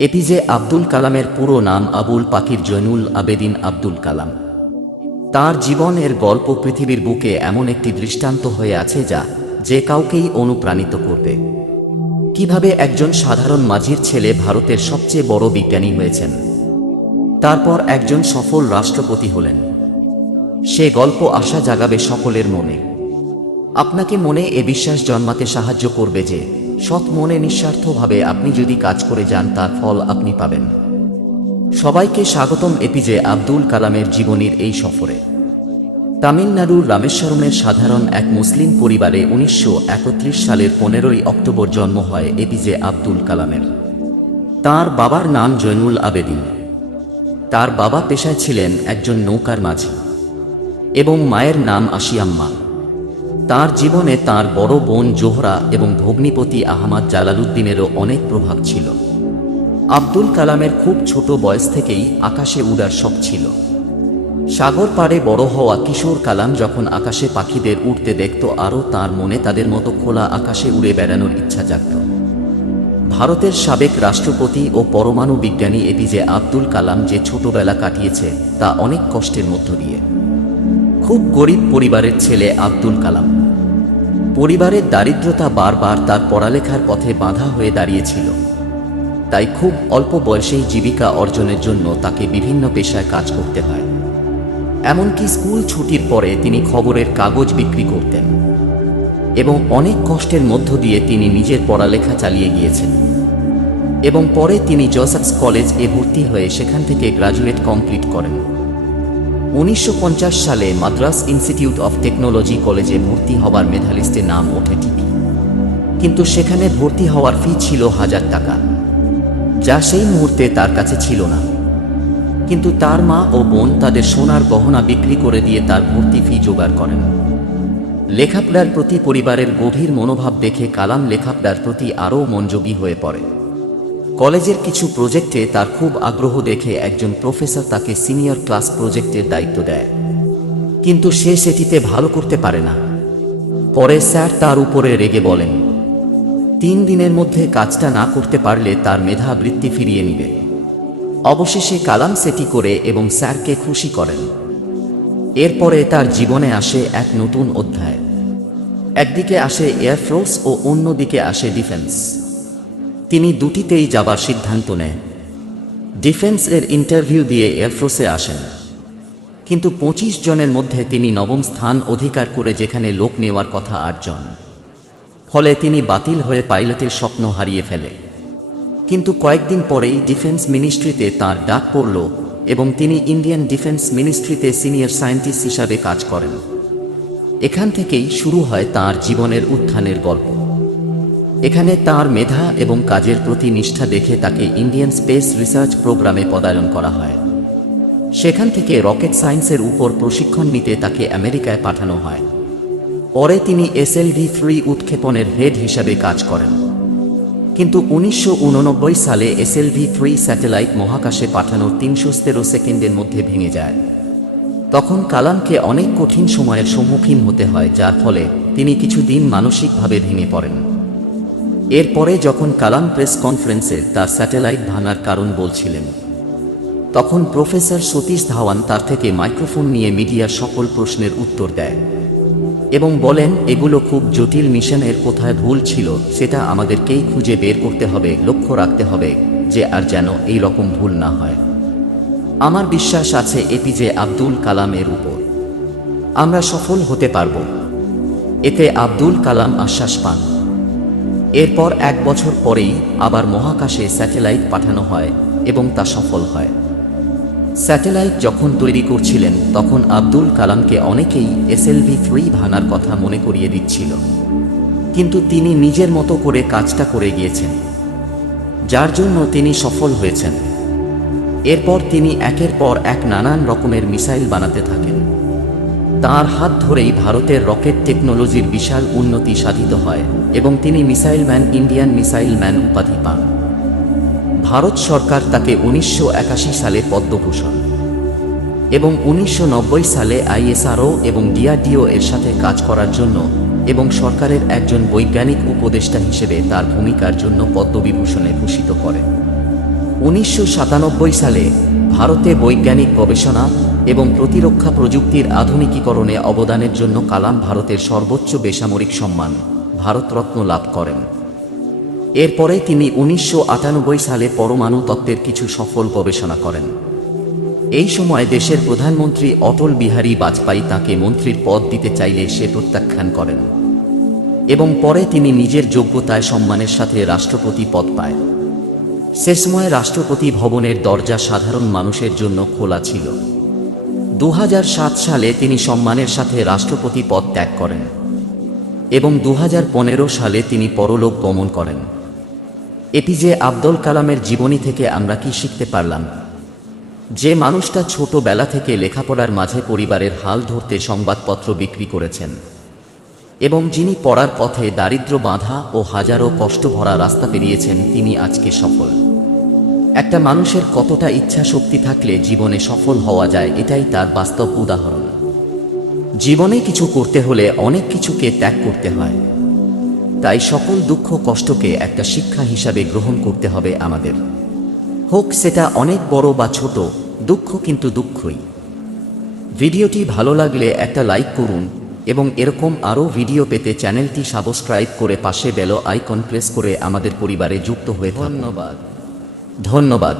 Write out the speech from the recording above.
APJ Abdul কালামের পুরো নাম আবুল পাকির জৈনুল আবেদিন আব্দুল কালাম। তার জীবনের গল্প পৃথিবীর বুকে এমন একটি দৃষ্টান্ত হয়ে আছে যা যে কাউকেই অনুপ্রাণিত করবে। কিভাবে একজন সাধারণ মাঝির ছেলে ভারতের সবচেয়ে বড় বিজ্ঞানী হয়েছেন, তারপর একজন সফল রাষ্ট্রপতি হলেন। সে গল্প আশা জাগাবে সকলের মনে। আপনাকে মনে এ বিশ্বাস জন্মাতে সাহায্য করবে যে সৎ মনে নিঃস্বার্থভাবে আপনি যদি কাজ করে যান তার ফল আপনি পাবেন। সবাইকে স্বাগতম এপিজে আব্দুল কালামের জীবনীর এই সফরে। তামিলনাড়ুর রামেশ্বরমের সাধারণ এক মুসলিম পরিবারে 1931 সালের 15ই অক্টোবর জন্ম হয় এপিজে আব্দুল কালামের। তার বাবার নাম জৈনুল আবেদিন। তার বাবা পেশায় ছিলেন একজন নৌকার মাঝি এবং মায়ের নাম আশিয়াম্মা। তার জীবনে তার বড় বোন জোহরা এবং ভগ্নিপতি আহমদ জালালউদ্দিনেরও অনেক প্রভাব ছিল। আব্দুল কালামের খুব ছোট বয়স থেকেই আকাশে উড়ার শখ ছিল। সাগর পাড়ে বড় হওয়া কিশোর কালাম যখন আকাশে পাখিদের উড়তে দেখত আরও তার মনে তাদের মতো খোলা আকাশে উড়ে বেড়ানোর ইচ্ছা জাগত। ভারতের সাবেক রাষ্ট্রপতি ও পরমাণু বিজ্ঞানী এপিজে আব্দুল কালাম যে ছোটবেলা কাটিয়েছে তা অনেক কষ্টের মধ্য দিয়ে। খুব গরিব পরিবারের ছেলে আব্দুল কালাম। পরিবারের দারিদ্রতা বারবার তার পড়ালেখার পথে বাধা হয়ে দাঁড়িয়েছিল। তাই খুব অল্প বয়সেই জীবিকা অর্জনের জন্য তাকে বিভিন্ন পেশায় কাজ করতে হয়। এমনকি স্কুল ছুটির পরে তিনি খবরের কাগজ বিক্রি করতেন এবং অনেক কষ্টের মধ্য দিয়ে তিনি নিজের পড়ালেখা চালিয়ে গিয়েছেন। এবং পরে তিনি জোসেফস কলেজ-এ ভর্তি হয়ে সেখান থেকে গ্র্যাজুয়েট কমপ্লিট করেন। 1950 সালে মাদ্রাস ইনস্টিটিউট অফ টেকনোলজি কলেজে ভর্তি হবার মেধালিস্টে নাম ওঠে ঠিকই, কিন্তু সেখানে ভর্তি হওয়ার ফি ছিল 1000 টাকা, যা সেই মুহূর্তে তার কাছে ছিল না। কিন্তু তার মা ও বোন তাদের সোনার গহনা বিক্রি করে দিয়ে তার ভর্তি ফি জোগাড় করেন। লেখাপড়ার প্রতি পরিবারের গভীর মনোভাব দেখে কালাম লেখাপড়ার প্রতি আরও মনোযোগী হয়ে পড়ে। কলেজের কিছু প্রজেক্টে তার খুব আগ্রহ দেখে একজন প্রফেসর তাকে সিনিয়র ক্লাস প্রজেক্টের দায়িত্ব দেয়, কিন্তু সে সেটিতে ভালো করতে পারে না। পরে স্যার তার উপরে রেগে বলেন 3 দিনের মধ্যে কাজটা না করতে পারলে তার মেধা বৃত্তি ফিরিয়ে নিবে। অবশেষে কালাম সেটি করে এবং স্যারকে খুশি করেন। এরপরে তার জীবনে আসে এক নতুন অধ্যায়। একদিকে আসে এয়ারফোর্স ও অন্যদিকে আসে ডিফেন্স। তিনি দুটিতেই যাবার সিদ্ধান্ত নেন। ডিফেন্সের ইন্টারভিউ দিয়ে এয়ারফোর্সে আসেন, কিন্তু 25 জনের মধ্যে তিনি 9ম স্থান অধিকার করে, যেখানে লোক নেওয়ার কথা 8 জন। ফলে তিনি বাতিল হয়ে পাইলটের স্বপ্ন হারিয়ে ফেলে। কিন্তু কয়েকদিন পরেই ডিফেন্স মিনিস্ট্রিতে তাঁর ডাক পড়ল এবং তিনি ইন্ডিয়ান ডিফেন্স মিনিস্ট্রিতে সিনিয়র সায়েন্টিস্ট হিসাবে কাজ করেন। এখান থেকেই শুরু হয় তাঁর জীবনের উত্থানের গল্প। এখানে তাঁর মেধা এবং কাজের প্রতি নিষ্ঠা দেখে তাকে ইন্ডিয়ান স্পেস রিসার্চ প্রোগ্রামে পদায়ন করা হয়। সেখান থেকে রকেট সায়েন্সের উপর প্রশিক্ষণ নিতে তাকে আমেরিকায় পাঠানো হয়। পরে তিনি SLV-3 উৎক্ষেপণের হেড হিসাবে কাজ করেন। কিন্তু 1989 সালে SLV-3 স্যাটেলাইট মহাকাশে পাঠানোর 313 সেকেন্ডের মধ্যে ভেঙে যায়। তখন কালামকে অনেক কঠিন সময়ের সম্মুখীন হতে হয়, যার ফলে তিনি কিছুদিন মানসিকভাবে ভেঙে পড়েন। এরপরে যখন কালাম প্রেস কনফারেন্সে তার স্যাটেলাইট ভাঙার কারণ বলছিলেন, তখন প্রফেসর সতীশ ধাওয়ান তার থেকে মাইক্রোফোন নিয়ে মিডিয়ার সকল প্রশ্নের উত্তর দেয় এবং বলেন, এগুলো খুব জটিল মিশনের, কোথায় ভুল ছিল সেটা আমাদেরকেই খুঁজে বের করতে হবে, লক্ষ্য রাখতে হবে যে আর যেন এই রকম ভুল না হয়। আমার বিশ্বাস আছে এপিজে আব্দুল কালামের উপর আমরা সফল হতে পারব। এতে আব্দুল কালাম আশ্বাস পান। এরপর 1 বছর পরেই আবার মহাকাশে স্যাটেলাইট পাঠানো হয় এবং তা সফল হয়। স্যাটেলাইট যখন তৈরি করছিলেন তখন আব্দুল কালামকে অনেকেই SLV-3 ভাঙার কথা মনে করিয়ে দিচ্ছিল, কিন্তু তিনি নিজের মতো করে কাজটা করে গিয়েছেন, যার জন্য তিনি সফল হয়েছেন। এরপর তিনি একের পর এক নানান রকমের মিসাইল বানাতে থাকেন। তার হাত ধরেই ভারতের রকেট টেকনোলজির বিশাল উন্নতি সাধিত হয় এবং তিনি missile man, Indian missile man উপাধি পান। ভারত সরকার তাকে 1981 সালে পদ্মভূষণ এবং 1990 সালে ISRO এবং DRDO এর সাথে কাজ করার জন্য এবং সরকারের একজন বৈজ্ঞানিক উপদেষ্টা হিসেবে তার ভূমিকার জন্য পদ্মবিভূষণে ভূষিত করে। 1997 সালে ভারতে বৈজ্ঞানিক গবেষণা এবং প্রতিরক্ষা প্রযুক্তির আধুনিকীকরণে অবদানের জন্য কালাম ভারতের সর্বোচ্চ বেসামরিক সম্মান ভারতরত্ন লাভ করেন। এরপরে তিনি 1998 সালে পরমাণু তত্ত্বের কিছু সফল গবেষণা করেন। এই সময় দেশের প্রধানমন্ত্রী অটল বিহারী বাজপেয়ী তাঁকে মন্ত্রীর পদ দিতে চাইলে সে প্রত্যাখ্যান করেন এবং পরে তিনি নিজের যোগ্যতায় সম্মানের সাথে রাষ্ট্রপতি পদ পায়। সে সময় রাষ্ট্রপতি ভবনের দরজা সাধারণ মানুষের জন্য খোলা ছিল। 2007 সালে তিনি সম্মানের সাথে রাষ্ট্রপতি পদ ত্যাগ করেন এবং 2015 সালে তিনি পরলোক গমন করেন। এপিজে আব্দুল কালামের জীবনী থেকে আমরা কি শিখতে পারলাম? যে মানুষটা ছোটবেলা থেকে লেখাপড়ার মাঝে পরিবারের হাল ধরতে সংবাদপত্র বিক্রি করেছেন এবং যিনি পড়ার পথে দারিদ্র্য বাঁধা ও হাজারো কষ্ট ভরা রাস্তা পেরিয়েছেন, তিনি আজকে সফল। একটা মানুষের কতটা ইচ্ছা শক্তি থাকলে জীবনে সফল হওয়া যায়, এটাই তার বাস্তব উদাহরণ। জীবনে কিছু করতে হলে অনেক কিছুকে ত্যাগ করতে হয়, তাই সকল দুঃখ কষ্টকে একটা শিক্ষা হিসাবে গ্রহণ করতে হবে আমাদের। হোক সেটা অনেক বড় বা ছোট, দুঃখ কিন্তু দুঃখই। ভিডিওটি ভালো লাগলে একটা লাইক করুন এবং এরকম আরও ভিডিও পেতে চ্যানেলটি সাবস্ক্রাইব করে পাশে বেল আইকন প্রেস করে আমাদের পরিবারে যুক্ত হয়ে থাকুন। ধন্যবাদ।